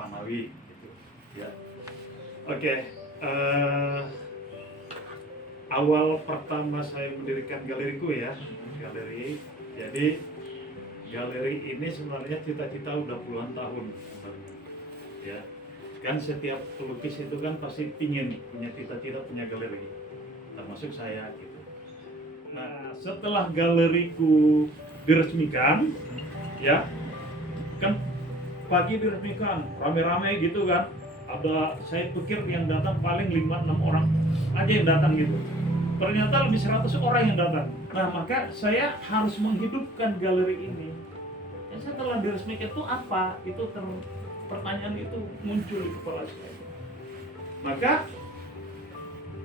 Panawi gitu ya. Oke, awal pertama saya mendirikan galeriku ya, galeri. Jadi galeri ini sebenarnya cita-cita udah puluhan tahun ya. Kan setiap pelukis itu kan pasti ingin punya cita-cita punya galeri, termasuk saya gitu. Nah, setelah galeriku diresmikan ya, kan pagi diresmikan rame-rame gitu kan, ada, saya pikir yang datang paling 5-6 orang aja yang datang gitu, ternyata lebih 100 orang yang datang. Nah, maka saya harus menghidupkan galeri ini. Ya, setelah diresmikan itu apa? Pertanyaan itu muncul di kepala saya. Maka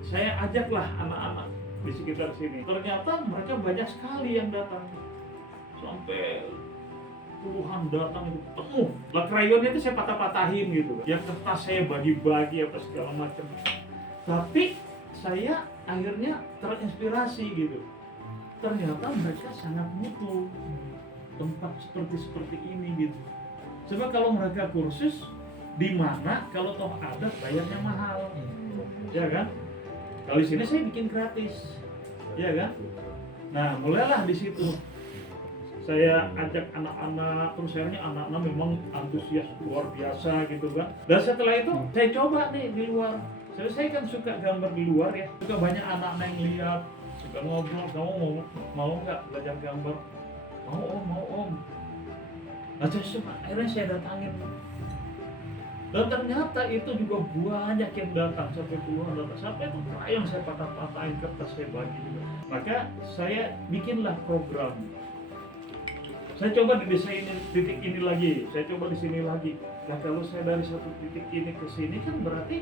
saya ajaklah anak-anak di sekitar sini. Ternyata mereka banyak sekali yang datang, sampai puluhan datang itu penuh. Lah krayonnya itu saya patah-patahin gitu. Yang kertas saya bagi-bagi apa segala macam. Tapi saya akhirnya terinspirasi gitu. Ternyata mereka sangat butuh tempat seperti ini gitu. Coba kalau mereka kursus di mana kalau toh ada bayarnya mahal, ya kan? Kalau di sini saya bikin gratis, ya kan? Nah, mulailah di situ. Saya ajak anak-anak, terus akhirnya anak-anak memang antusias luar biasa gitu kan. Dan setelah itu saya coba nih di luar. Saya kan suka gambar di luar ya. Suka banyak anak-anak yang lihat, suka ngobrol, kamu mau nggak belajar gambar? Mau om. Nah, akhirnya saya datangin. Dan ternyata itu juga banyak yang datang, sampai puluhan datang. Sampai itu krayon saya patah-patahin, kertas saya bagi juga. Maka saya bikinlah program. Saya coba di desa ini, titik ini lagi, saya coba di sini lagi. Nah, kalau saya dari satu titik ini ke sini kan berarti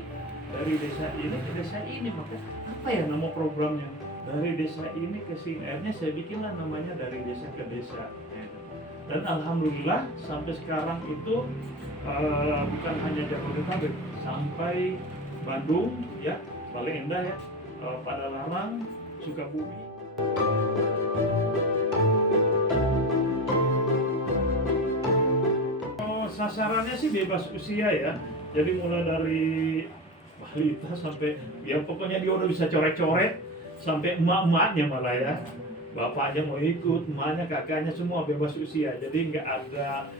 dari desa ini ke desa ini. Maka apa ya nama programnya? Dari desa ini ke sini. Akhirnya saya bikinlah namanya dari desa ke desa. Dan alhamdulillah sampai sekarang itu bukan hanya Jabodetabek, sampai Bandung ya, Bale Endah ya, Padalarang, Sukabumi. Sasarannya sih bebas usia ya, jadi mulai dari balita sampai ya pokoknya dia udah bisa coret-coret, sampai emak-emaknya malah ya, bapaknya mau ikut, emaknya, kakaknya semua bebas usia. Jadi nggak ada,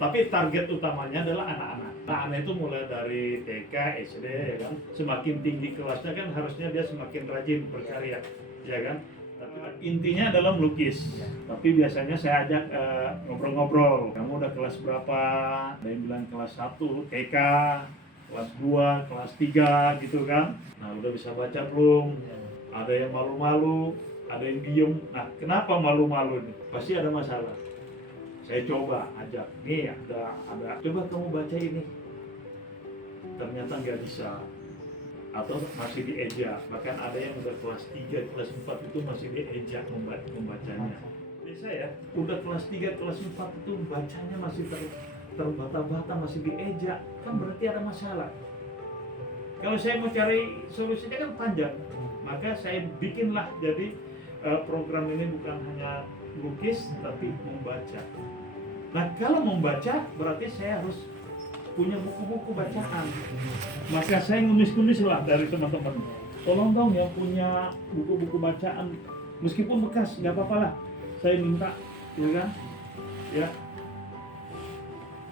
tapi target utamanya adalah anak-anak. Anak-anak itu mulai dari TK, SD ya kan, semakin tinggi kelasnya kan harusnya dia semakin rajin berkarya, ya kan. Tapi intinya adalah melukis. Tapi biasanya saya ajak ngobrol-ngobrol. Kamu udah kelas berapa? Ada yang bilang kelas 1 TK, kelas 2, kelas 3 gitu kan. Nah, udah bisa baca belum? Ada yang malu-malu, ada yang diem. Nah, kenapa malu-malu nih? Pasti ada masalah. Saya coba ajak, nih ada, coba kamu baca ini. Ternyata nggak bisa. Atau masih dieja, bahkan ada yang udah kelas 3, kelas 4 itu masih dieja membacanya. Jadi saya udah kelas 3, kelas 4 itu bacanya masih terbata-bata, masih dieja, kan berarti ada masalah. Kalau saya mau cari solusinya kan panjang, maka saya bikinlah jadi program ini bukan hanya lukis, tapi membaca. Nah, kalau membaca berarti saya harus punya buku-buku bacaan. Maka saya nulis-nulis lah dari teman-teman. Tolong dong yang punya buku-buku bacaan, meskipun bekas, nggak apa-apa lah. Saya minta, ya kan? Ya.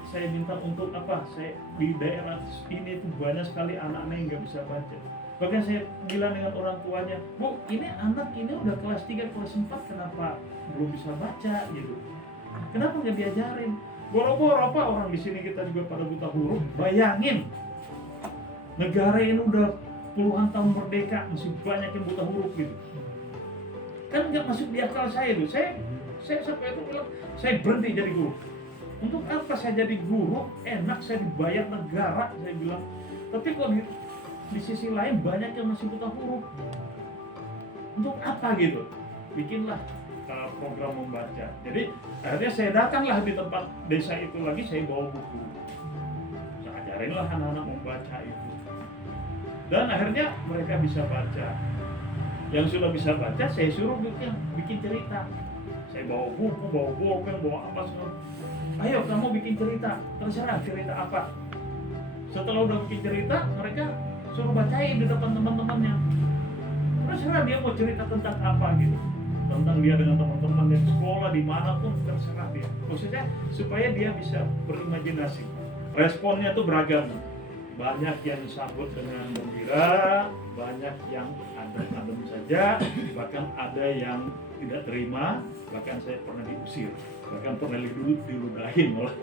Saya minta untuk apa? Saya di daerah ini tuh banyak sekali anak-anak yang nggak bisa baca. Bahkan saya bilang dengan orang tuanya, Bu, ini anak ini udah kelas 3, kelas 4, kenapa belum bisa baca gitu? Kenapa nggak diajarin? Boro-boro apa orang di sini kita juga pada buta huruf. Bayangin, negara ini udah puluhan tahun merdeka masih banyak yang buta huruf gitu. Kan nggak masuk di akal saya tuh. Saya sampai itu bilang, saya berhenti jadi guru. Untuk apa saya jadi guru? Enak, saya dibayar negara, saya bilang. Tapi kok di sisi lain banyak yang masih buta huruf. Untuk apa gitu? Bikinlah program membaca. Jadi akhirnya saya datanglah di tempat desa itu lagi, saya bawa buku. Saya ajarinlah anak-anak membaca itu. Dan akhirnya mereka bisa baca. Yang sudah bisa baca, saya suruh bikin cerita. Saya bawa buku, bawa bolpen, bawa apa semua. Ayo kamu bikin cerita, terserah cerita apa. Setelah udah bikin cerita, mereka suruh bacain di depan teman-temannya. Terserah dia mau cerita tentang apa gitu, tentang dia dengan teman-teman yang sekolah dimanapun, terserah dia. Maksudnya supaya dia bisa berimajinasi. Responnya tuh beragam. Banyak yang sambut dengan gembira, banyak yang adem-adem saja, bahkan ada yang tidak terima, bahkan saya pernah diusir, bahkan pernah diludahin malah.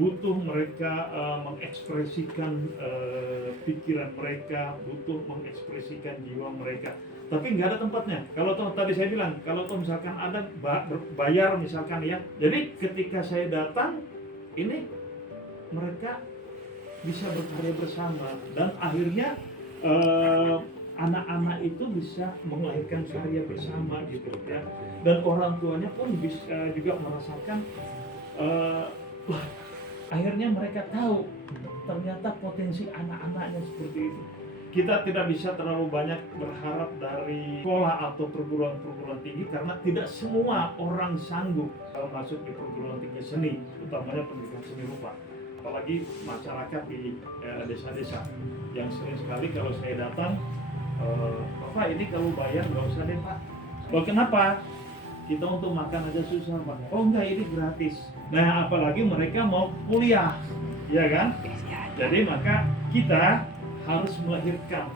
Butuh mereka mengekspresikan pikiran mereka, butuh mengekspresikan jiwa mereka, tapi nggak ada tempatnya. Kalau tadi saya bilang, kalau misalkan ada bayar misalkan ya, jadi ketika saya datang ini mereka bisa berkarya bersama dan akhirnya anak-anak itu bisa melahirkan karya bersama gitu ya, dan orang tuanya pun bisa juga merasakan akhirnya mereka tahu ternyata potensi anak-anaknya seperti itu. Kita tidak bisa terlalu banyak berharap dari sekolah atau perguruan-perguruan tinggi karena tidak semua orang sanggup masuk di perguruan tinggi seni, utamanya pendidikan seni rupa. Apalagi masyarakat di desa-desa yang sering sekali kalau saya datang, Bapak ini kalau bayar nggak usah deh Pak. Oh kenapa? Kita untuk makan aja susah Pak. Oh enggak, ini gratis. Nah apalagi mereka mau kuliah, ya kan? Jadi maka kita harus melahirkan,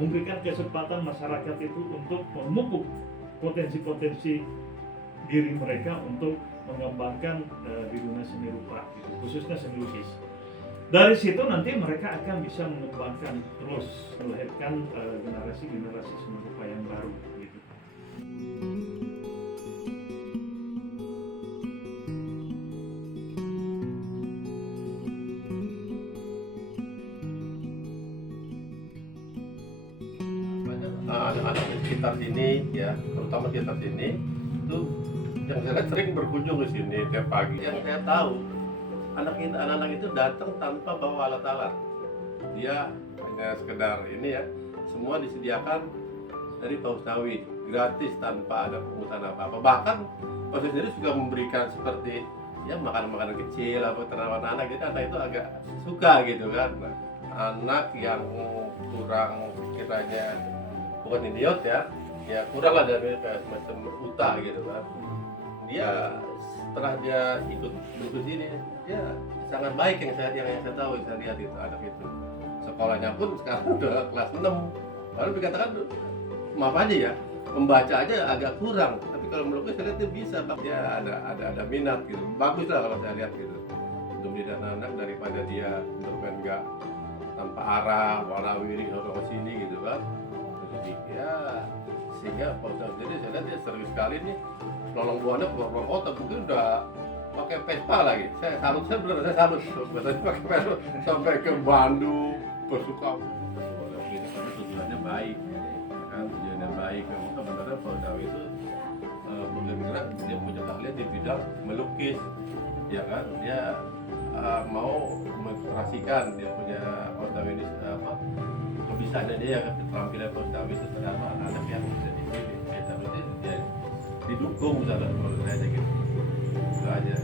memberikan kesempatan masyarakat itu untuk memupuk potensi-potensi diri mereka untuk mengembangkan di dunia seni rupa, gitu, khususnya seni lukis. Dari situ nanti mereka akan bisa mengembangkan terus, melahirkan generasi-generasi seni rupa yang baru, gitu. Anak-anak di sekitar sini ya, terutama di sekitar sini itu yang saya lihat sering berkunjung ke sini tiap pagi. Yang saya tahu anak-anak itu datang tanpa bawa alat-alat, dia hanya sekedar ini ya, semua disediakan dari Pak Ustawi gratis tanpa ada pungutan apa-apa. Bahkan Pak Ustawi sendiri juga memberikan seperti ya makanan-makanan kecil apa tanaman anak, jadi anak itu agak suka gitu kan. Nah, anak yang kurang kiranya bukan idiot ya kurang lah dari semacam buta gitu kan. Dia setelah dia ikut duduk sini, dia sangat baik yang saya tahu, yang saya lihat itu anak itu. Sekolahnya pun sekarang udah kelas 6. Baru dikatakan maaf aja ya, membaca aja agak kurang, tapi kalau melukis saya lihat dia bisa, dia ada minat gitu. Bagus lah kalau saya lihat gitu. Untuk mendidik anak daripada dia bermain enggak tanpa arah, warawiri ke sini gitu kan. Ya sehingga Pak Ustadz jadi saya lihat dia serius sekali nih nolong buahnya ke luar kota, mungkin udah pakai Vespa lagi. Saya salut biasanya pakai Vespa sampai ke Bandung bersuka. Ini karena tujuannya baik kan, tujuannya baik. Sebenarnya Pak Ustadz itu benar-benar dia punya keahlian di bidang melukis ya kan, dia mau mengekspresikan dia punya Pak Ustadz ini kebisaannya dia, keterampilan Pak Ustawi itu terhadap anak yang bisa dipilih. Ya, tapi dia didukung misalnya menurut saya gitu. Itu aja.